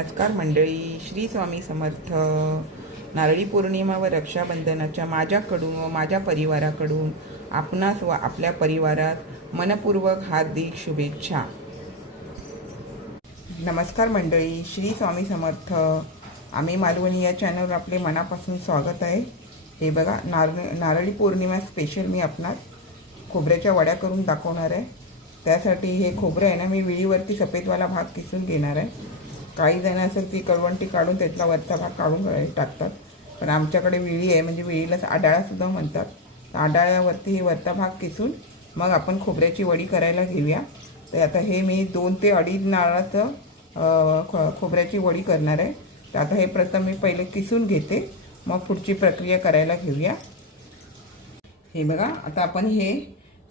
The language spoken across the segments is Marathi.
नमस्कार मंडळी. श्री स्वामी समर्थ. नारळी पौर्णिमा व रक्षाबंधनाच्या माझ्याकडून व माझ्या परिवाराकडून आपणास व आपल्या परिवारात मनपूर्वक हार्दिक शुभेच्छा. नमस्कार मंडळी. श्री स्वामी समर्थ. आम्ही मालवणी या चॅनलवर आपले मनापासून स्वागत आहे. हे बघा नार नारळी पौर्णिमा स्पेशल मी आपणास खोबऱ्याच्या वड्या करून दाखवणार आहे. त्यासाठी हे खोबरं आहे ना मी विळीवरती सफेदवाला भाग किसून घेणार आहे. काही जण असेल ती करवंटी काढून त्यातला वरचा भाग काढून टाकतात. पण आमच्याकडे विळी आहे म्हणजे विळीला आडाळासुद्धा म्हणतात. आडाळ्यावरती हे वरचा भाग किसून मग आपण खोबऱ्याची वडी करायला घेऊया. तर आता हे मी दोन ते अडीच नारळाचं खो खोबऱ्याची वडी करणार आहे. तर आता हे प्रथम मी पहिले किसून घेते. मग पुढची प्रक्रिया करायला घेऊया. हे बघा आता आपण हे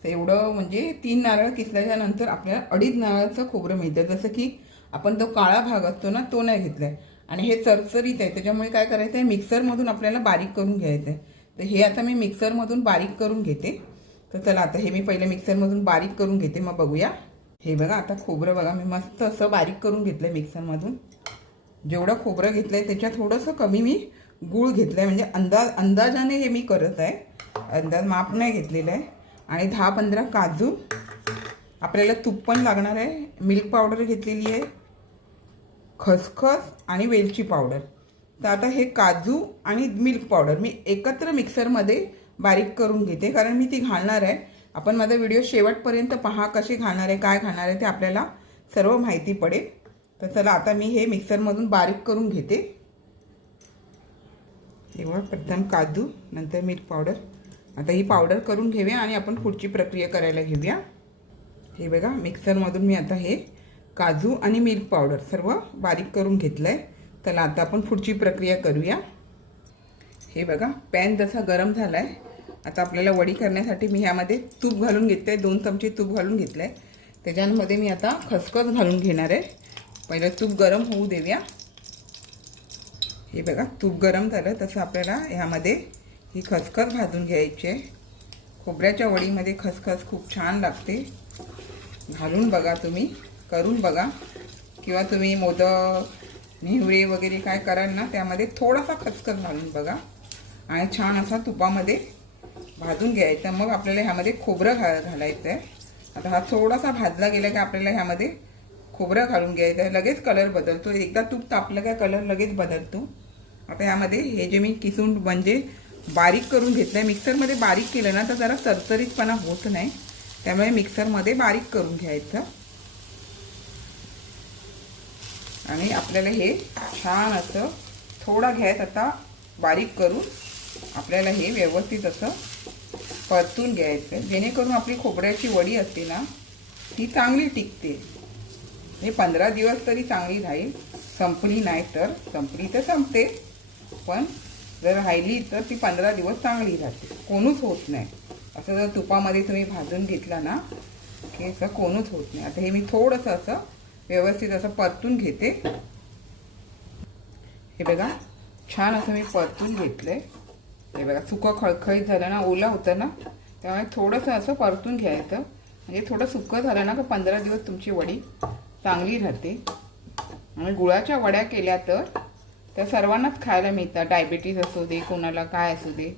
एवढं म्हणजे तीन नारळ किसल्याच्या नंतर आपल्याला अडीच नारळाचं खोबरं मिळतं. जसं की आपण तो काळा भाग असतो ना तो नाही घेतलाय. आणि हे चरचरीत आहे त्याच्यामुळे काय करायचं आहे मिक्सरमधून आपल्याला बारीक करून घ्यायचं आहे तर हे आता मी मिक्सरमधून बारीक करून घेते. तर चला आता हे मी पहिले मिक्सरमधून बारीक करून घेते मग बघूया. हे बघा आता खोबरं बघा मी मस्त असं बारीक करून घेतलंय मिक्सरमधून. जेवढं खोबरं घेतलंय त्याच्यात थोडंसं कमी मी गूळ घेतलंय. म्हणजे अंदाज अंदाजाने हे मी करत आहे. अंदाज माप नाही घेतलेलं आहे. आणि दहा पंधरा काजू. आपल्याला तूप पण लागणार आहे. मिल्क पावडर घेतलेली आहे. खसखस आणि वेलची पावडर. तर आता हे काजू आणि मिल्क पावडर मी एकत्र मिक्सरमध्ये बारीक करून घेते. कारण मी ती घालणार आहे. आपण माझा व्हिडिओ शेवटपर्यंत पहा कशी घालणार आहे काय घालणार आहे ते आपल्याला सर्व माहिती पडेल. तर चला आता मी हे मिक्सरमधून बारीक करून घेते. एवढं प्रथम काजू नंतर मिल्क पावडर. आता ही पावडर करून घेऊया आणि आपण पुढची प्रक्रिया करायला घेऊया. हे बघा मिक्सरमधून मी आता हे काजू आणि मिल्क पावडर सर्व बारीक करून घेतलं आहे चला आता आपण पुढची प्रक्रिया करूया. हे बघा पॅन जसा गरम झाला आहे आता आपल्याला वडी करण्यासाठी मी ह्यामध्ये तूप घालून घेतलं आहे दोन चमचे तूप घालून घेतलं आहे त्याच्यामध्ये मी आता खसखस घालून घेणार आहे. पहिलं तूप गरम होऊ देऊया. हे बघा तूप गरम झालं तसं आपल्याला ह्यामध्ये ही खसखस भाजून घ्यायची आहे. खोबऱ्याच्या वडीमध्ये खसखस खूप छान लागते. घालून बघा तुम्ही. करून बघा. किंवा तुम्ही मोदक निवडे वगैरे काय कराल ना त्यामध्ये थोडासा खचखच घालून बघा. आणि छान असा तुपामध्ये भाजून घ्यायचा. मग आपल्याला ह्यामध्ये खोबरं घा घालायचं आहे आता हा थोडासा भाजला गेला की आपल्याला ह्यामध्ये खोबरं घालून घ्यायचं आहे लगेच कलर बदलतो. एकदा तूप तापलं का कलर लगेच बदलतो. आता ह्यामध्ये हे जे मी किसून म्हणजे बारीक करून घेतलं आहे मिक्सरमध्ये बारीक केलं ना तर जरा सरसरीतपणा होत नाही. त्यामुळे मिक्सरमध्ये बारीक करून घ्यायचं. आणि आपल्याला हे छान असं थोडा घ्यायचं आता बारीक करून आपल्याला हे व्यवस्थित असं परतून घ्यायचं जेणेकरून आपली खोबऱ्याची वडी असते ना ती चांगली टिकते. हे पंधरा दिवस तरी चांगली राहील. संपली नाही तर संपली तर संपते. पण जर राहिली तर ती पंधरा दिवस चांगली राहते. कोणूच होत नाही. असं जर तुपामध्ये तुम्ही भाजून घेतला ना की असं कोणूच होत नाही. आता हे मी थोडंसं असं व्यवस्थित असं परतून घेते. हे बघा छान असं मी परतून घेतलंय. हे बघा सुकं खळखळीत झालं ना ओला होतं ना त्यामुळे थोडंसं असं परतून घ्यायचं. म्हणजे थोडं सुकं झालं ना का पंधरा दिवस तुमची वडी चांगली राहते. आणि गुळाच्या वड्या केल्या तर त्या सर्वांनाच खायला मिळतात. डायबिटीज असू दे कोणाला काय असू दे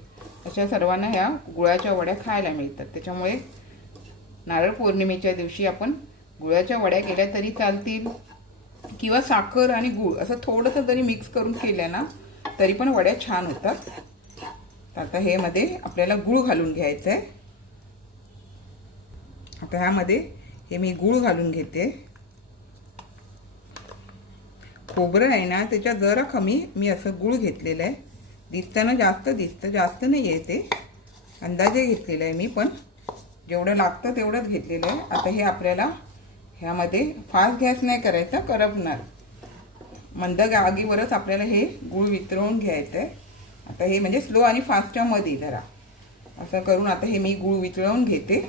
अशा सर्वांना ह्या गुळाच्या वड्या खायला मिळतात. त्याच्यामुळे नारळ पौर्णिमेच्या दिवशी आपण गुळाच्या वड्या केल्या तरी चालतील. किंवा साखर आणि गुळ असं थोडंसं जरी मिक्स करून केल्या ना तरी पण वड्या छान होतात. आता हे मध्ये आपल्याला गुळ घालून घ्यायचं आहे आता ह्यामध्ये हे मी गुळ घालून घेते. खोबरं आहे ना त्याच्या जरा कमी मी असं गुळ घेतलेलं आहे. दिसताना जास्त दिसतं जास्त नाही आहे ते. अंदाजे घेतलेलं आहे मी पण जेवढं लागतं तेवढंच घेतलेलं आहे. आता हे आपल्याला ह्यामध्ये फास्ट गॅस नाही करायचा करपणार. मंद आगीवरच आपल्याला हे गूळ वितळवून घ्यायचं आहे आता हे म्हणजे स्लो आणि फास्टच्या मध्ये जरा. असं करून आता हे मी गूळ वितळवून घेते.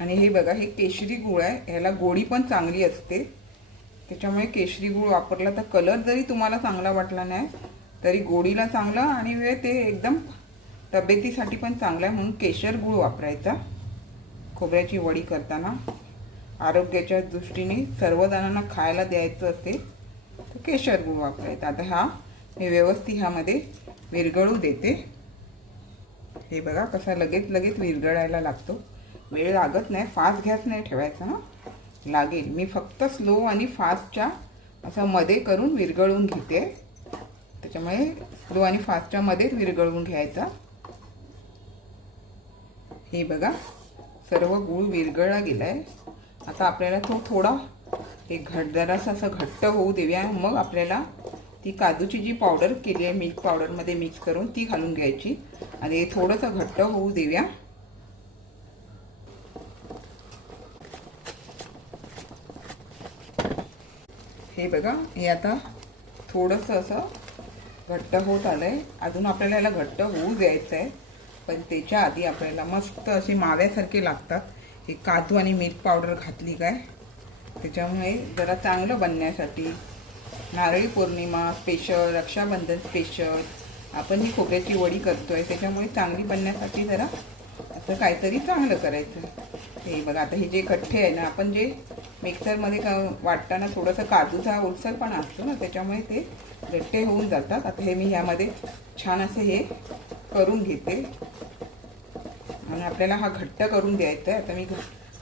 आणि हे बघा हे केशरी गूळ आहे. ह्याला गोडी पण चांगली असते. त्याच्यामुळे केशरी गूळ वापरला तर कलर जरी तुम्हाला चांगला वाटला नाही तरी गोडीला चांगला आणि वेळ ते एकदम तब्येतीसाठी पण चांगलं आहे म्हणून केशर गूळ वापरायचा. खोबऱ्याची वडी करताना आरोग्याच्या दृष्टीने सर्वजणांना खायला द्यायचं असेल तर केशर गुळ वापरायचा. आता हा मी व्यवस्थित ह्यामध्ये विरघळू देते. हे बघा कसा लगेच लगेच विरघळायला लागतो. वेळ लागत नाही फास्ट गॅस नाही ठेवायचा ना लागेल. मी फक्त स्लो आणि फास्टच्या असं मध्ये करून विरघळून घेते. त्याच्यामुळे स्लो आणि फास्टच्या मध्येच विरगळून घ्यायचा. हे बघा. सर्व गूळ विरघळला गेला आहे आता आपल्याला तो थोडा एक घट जरासा असं घट्ट होऊ देऊया. मग आपल्याला ती काजूची जी पावडर केली आहे मिल्क पावडरमध्ये मिक्स करून ती घालून घ्यायची. आणि हे थोडंसं घट्ट होऊ देऊया. हे बघा हे आता थोडंसं असं घट्ट होत आलं आहे अजून आपल्याला याला घट्ट होऊ द्यायचं आहे पण त्याच्या आधी आपल्याला मस्त असे माव्यासारखे लागतात. हे काजू आणि मिल्क पावडर घातली काय? त्याच्यामुळे जरा चांगलं बनण्यासाठी नारळी पौर्णिमा स्पेशल रक्षाबंधन स्पेशल आपण ही खोबऱ्याची वडी करतोय त्याच्यामुळे चांगली बनण्यासाठी जरा असं काहीतरी चांगलं करायचं. हे बघा आता हे जे गठ्ठे आहे ना आपण जे मिक्सरमध्ये का वाटताना थोडंसं काजूचा ओलसरपणा असतो ना त्याच्यामुळे ते गठ्ठे होऊन जातात. आता हे मी ह्यामध्ये छान असं हे करून घेते. आणि आपल्याला हा घट्ट करून द्यायचा आहे. आता मी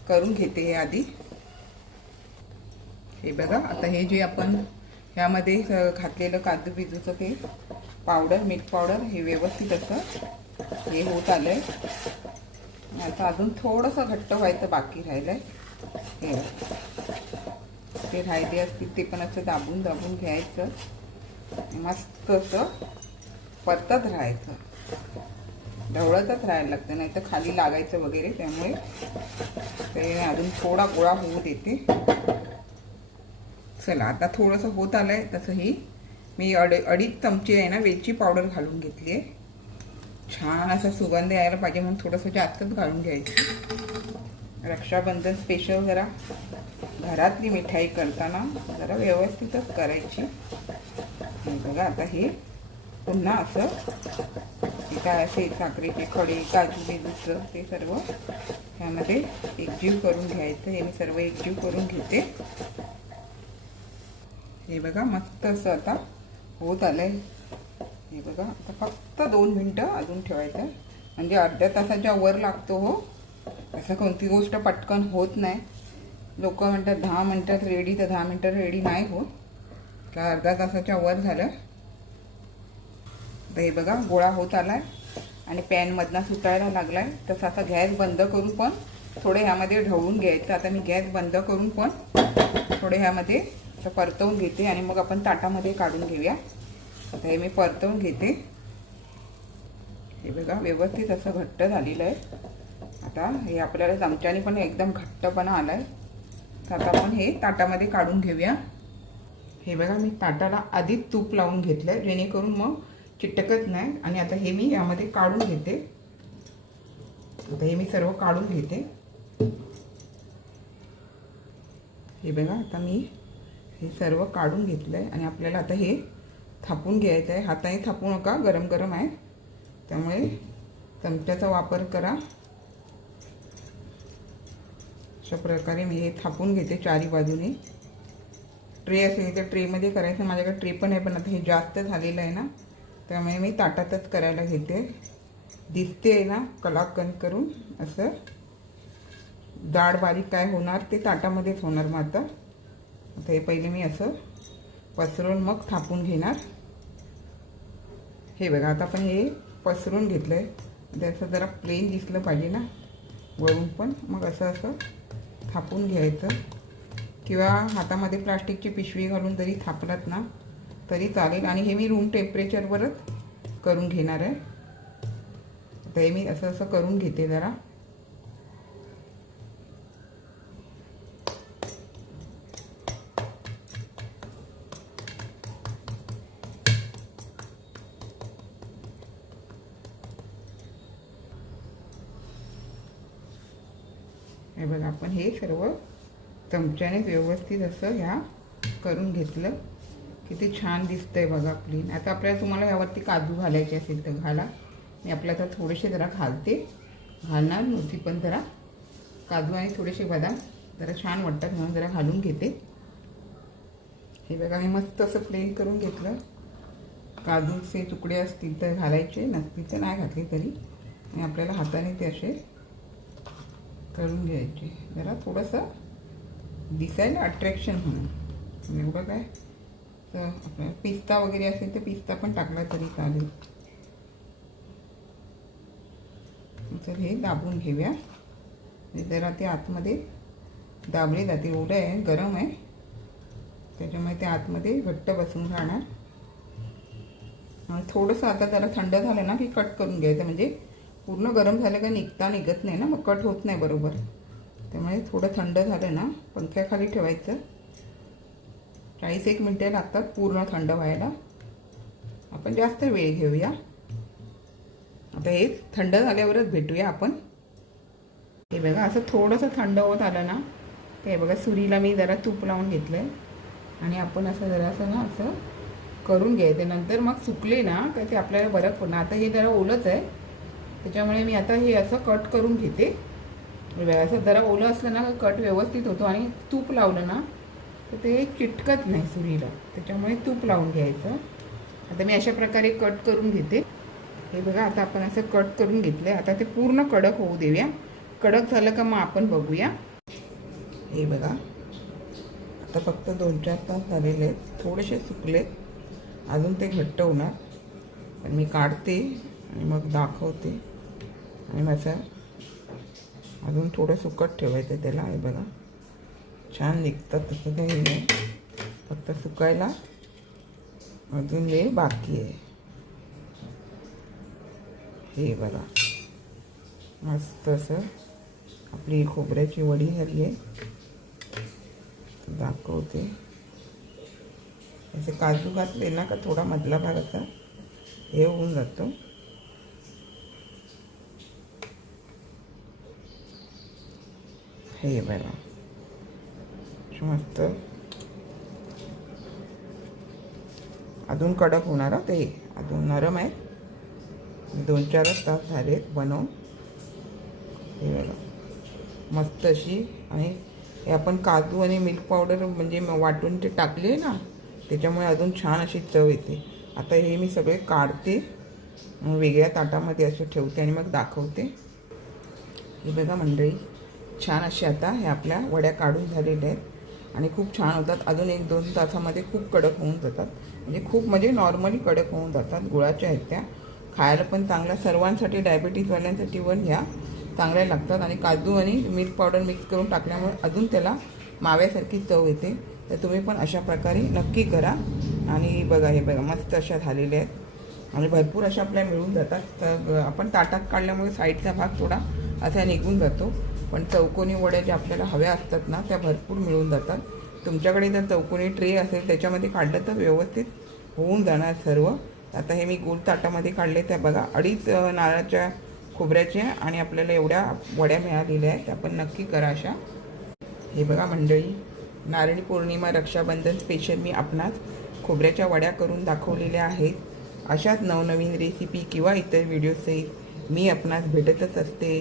करून घेते हे आधी. हे बघा आता हे जे आपण ह्यामध्ये घातलेलं काजू बिजूचं ते पावडर मिल्क पावडर हे व्यवस्थित असं हे होत आलं आहे आता अजून थोडंसं घट्ट व्हायचं बाकी राहिलं आहे हे. ते राहिले असतील ते पण असं दाबून दाबून घ्यायचं. मस्त असं परतत राहायचं. ढवळतच राहायला लागतं नाही तर खाली लागायचं वगैरे त्यामुळे ते अजून थोडा गोळा होऊ देते. चला आता थोडंसं होत आलं आहे तसंही मी अड अडीच चमचे आहे ना वेलची पावडर घालून घेतली आहे. छान असा सुगंध यायला पाहिजे म्हणून थोडंसं जास्तच घालून घ्यायचं. रक्षाबंधन स्पेशल जरा घरातली मिठाई करताना जरा व्यवस्थितच करायची. बघा आता हे पुन्हा असं काय असे साखरेचे खडे काजू बिजूचं ते सर्व ह्यामध्ये एकजीव करून घ्यायचं. हे मी सर्व एकजीव करून घेते. हे बघा मस्त असं आता होत आलंय. हे बघा आता फक्त दोन मिनटं अजून ठेवायचं. आहे म्हणजे अर्ध्या तासाच्या वर लागतो हो. असं कोणती गोष्ट पटकन होत नाही. लोक म्हणतात दहा मिनटात रेडी तर दहा मिनटात रेडी नाही होत. का अर्धा तासाच्या वर झालं. तर हे बघा गोळा होत आला आहे आणि पॅनमधनं सुटायला आहे तसं आता गॅस बंद करून पण थोडे ह्यामध्ये ढवळून घ्यायचं. आता मी गॅस बंद करून पण थोडे ह्यामध्ये असं परतवून घेते आणि मग आपण ताटामध्ये काढून घेऊया. आता हे मी परतवून घेते. हे बघा व्यवस्थित असं घट्ट झालेलं आहे. आता हे आपल्याला चमच्याने पण एकदम घट्टपणा आला आहे तर आता आपण हे ताटामध्ये काढून घेऊया. हे बघा मी ताटाला आधीच तूप लावून घेतलं आहे जेणेकरून मग चिटकत नाही. आणि आता हे मी यामध्ये काढून घेते. आता हे मी सर्व काढून घेते. हे बघा आता मी हे सर्व काढून घेतलं आहे आणि आपल्याला आता हे थापून घ्यायचं आहे हाताने थापू नका गरम गरम आहे. त्यामुळे चमच्याचा वापर करा. अशा प्रकारे मी हे थापून घेते चारी बाजूने. ट्रे असेल तर ट्रेमध्ये करायचं. माझ्याकडे ट्रे पण आहे पण आता हे जास्त झालेलं आहे ना. त्यामुळे मी ताटातच करायला घेते. दिसते आहे ना कलाकंद करून असं. जाड बारीक काय होणार ते ताटामध्येच होणार मग आता. आता हे पहिले मी असं पसरून मग थापून घेणार. हे बघा आता आपण हे पसरून घेतलं आहे म्हणजे ते असं जरा प्लेन दिसलं पाहिजे ना. वरून पण मग असं असं थापून घ्यायचं. किंवा हातामध्ये प्लास्टिकची पिशवी घालून जरी थापलात ना तरी चालेल. आणि हे मी रूम टेम्परेचरवरच करून घेणार आहे. आता हे मी असं असं करून घेते जरा. हे बघा आपण हे सर्व चमच्याने व्यवस्थित असं ह्या करून घेतलं. किती छान दिसतंय बघा प्लीन आता आपल्याला तुम्हाला ह्यावरती काजू घालायचे असेल तर घाला. मी आपल्या आता थोडेसे जरा घालते. घालणार नव्हती पण जरा. काजू आणि थोडेसे बदाम. जरा छान वाटतात म्हणून जरा घालून घेते. हे बघा मी मस्त असं प्लेन करून घेतलं. काजूचे तुकडे असतील तर घालायचे नसतील तर नाही घातले तरी. आणि आपल्याला हाताने ते असे करून घ्यायचे. जरा थोडंसं दिसायला अट्रॅक्शन म्हणून. एवढं काय? पिस्ता वगैरे असेल तर पिस्ता पण टाकला तरी चालेल. तर हे दाबून घेऊया. जरा ते आतमध्ये दाबले जाते एवढं आहे गरम आहे. त्याच्यामुळे ते आतमध्ये घट्ट बसून राहणार. थोडंसं आता जरा थंड झालं ना की कट करून घ्यायचं. म्हणजे पूर्ण गरम झालं का निघता निघत नाही ना मग कट होत नाही बरोबर. त्यामुळे थोडं थंड झालं ना पंख्याखाली ठेवायचं. चाळीस एक मिनटे लागतात पूर्ण थंड व्हायला. आपण जास्त वेळ घेऊया. आता हे थंड झाल्यावरच भेटूया आपण. हे बघा असं थोडंसं थंड होत आलं ना ते बघा सुरीला मी जरा तूप लावून घेतलं आहे आणि आपण असं जरासं ना असं करून घ्यायचं. नंतर मग सुकले ना का ते आपल्याला बरं पडणार. आता हे जरा ओलंच आहे. त्याच्यामुळे मी आता हे असं कट करून घेते. असं जरा ओलं असलं ना कट व्यवस्थित होतो. आणि तूप लावलं ना तर ते चिटकत नाही सुरीला. त्याच्यामुळे तूप लावून घ्यायचं. आता मी अशा प्रकारे कट करून घेते. हे बघा आता आपण असं कट करून घेतलं आहे आता ते पूर्ण कडक होऊ देऊया. कडक झालं का मग आपण बघूया. हे बघा. आता फक्त दोन चार तास झालेले आहेत. थोडेसे सुकलेत. अजून ते घट्ट होणार. पण मी काढते आणि मग दाखवते. आणि माझं अजून थोडं सुकट ठेवायचं त्याला. हे बघा. छान निघतात तसं काही नाही. फक्त सुकायला अजून हे बाकी आहे. हे बघा. मस्त असं आपली खोबऱ्याची वडी झाली आहे. दाखवते. असे काजू घातले ना का थोडा मधला भाग असा हे होऊन जातो. हे बघा. मस्त अजून कडक होणार ते. अजून नरम आहे दोन चारच तास झालेत बनवून. हे बघा. मस्त अशी आणि हे आपण काजू आणि मिल्क पावडर म्हणजे वाटून ते टाकले ना त्याच्यामुळे अजून छान अशी चव येते. आता हे मी सगळे काढते. वेगळ्या ताटामध्ये असे ठेवते आणि मग दाखवते. हे बघा मंडळी छान असे आता हे आपल्या वड्या काढून झालेल्या आहेत. आणि खूप छान होतात. अजून एक दोन तासामध्ये खूप कडक होऊन जातात. म्हणजे खूप म्हणजे नॉर्मली कडक होऊन जातात. गुळाच्या आहेत त्या. खायला पण चांगल्या. सर्वांसाठी डायबिटीजवाल्यांसाठी पण ह्या चांगल्या लागतात. आणि काजू आणि मिल्क पावडर मिक्स करून टाकल्यामुळे अजून त्याला माव्यासारखी चव येते. तर तुम्ही पण अशा प्रकारे नक्की करा. आणि बघा हे बघा मस्त अशा झालेल्या आहेत. आणि भरपूर अशा आपल्या मिळून जातात. तर आपण ताटात काढल्यामुळे साईडचा भाग थोडा असा निघून जातो. पण चौकोनी वड्या ज्या आपल्याला हव्या असतात ना त्या भरपूर मिळून जातात. तुमच्याकडे जर चौकोनी ट्रे असेल त्याच्यामध्ये काढलं तर व्यवस्थित होऊन जाणार सर्व. आता हे मी गोल ताटामध्ये काढले त्या बघा अडीच नारळाच्या खोबऱ्याच्या आणि आपल्याला एवढ्या वड्या मिळालेल्या आहेत त्या पण नक्की करा अशा. हे बघा मंडळी नारळी पौर्णिमा रक्षाबंधन स्पेशल मी आपणास खोबऱ्याच्या वड्या करून दाखवलेल्या आहेत. अशाच नवनवीन रेसिपी किंवा इतर व्हिडिओसहित मी आपणास भेटतच असते.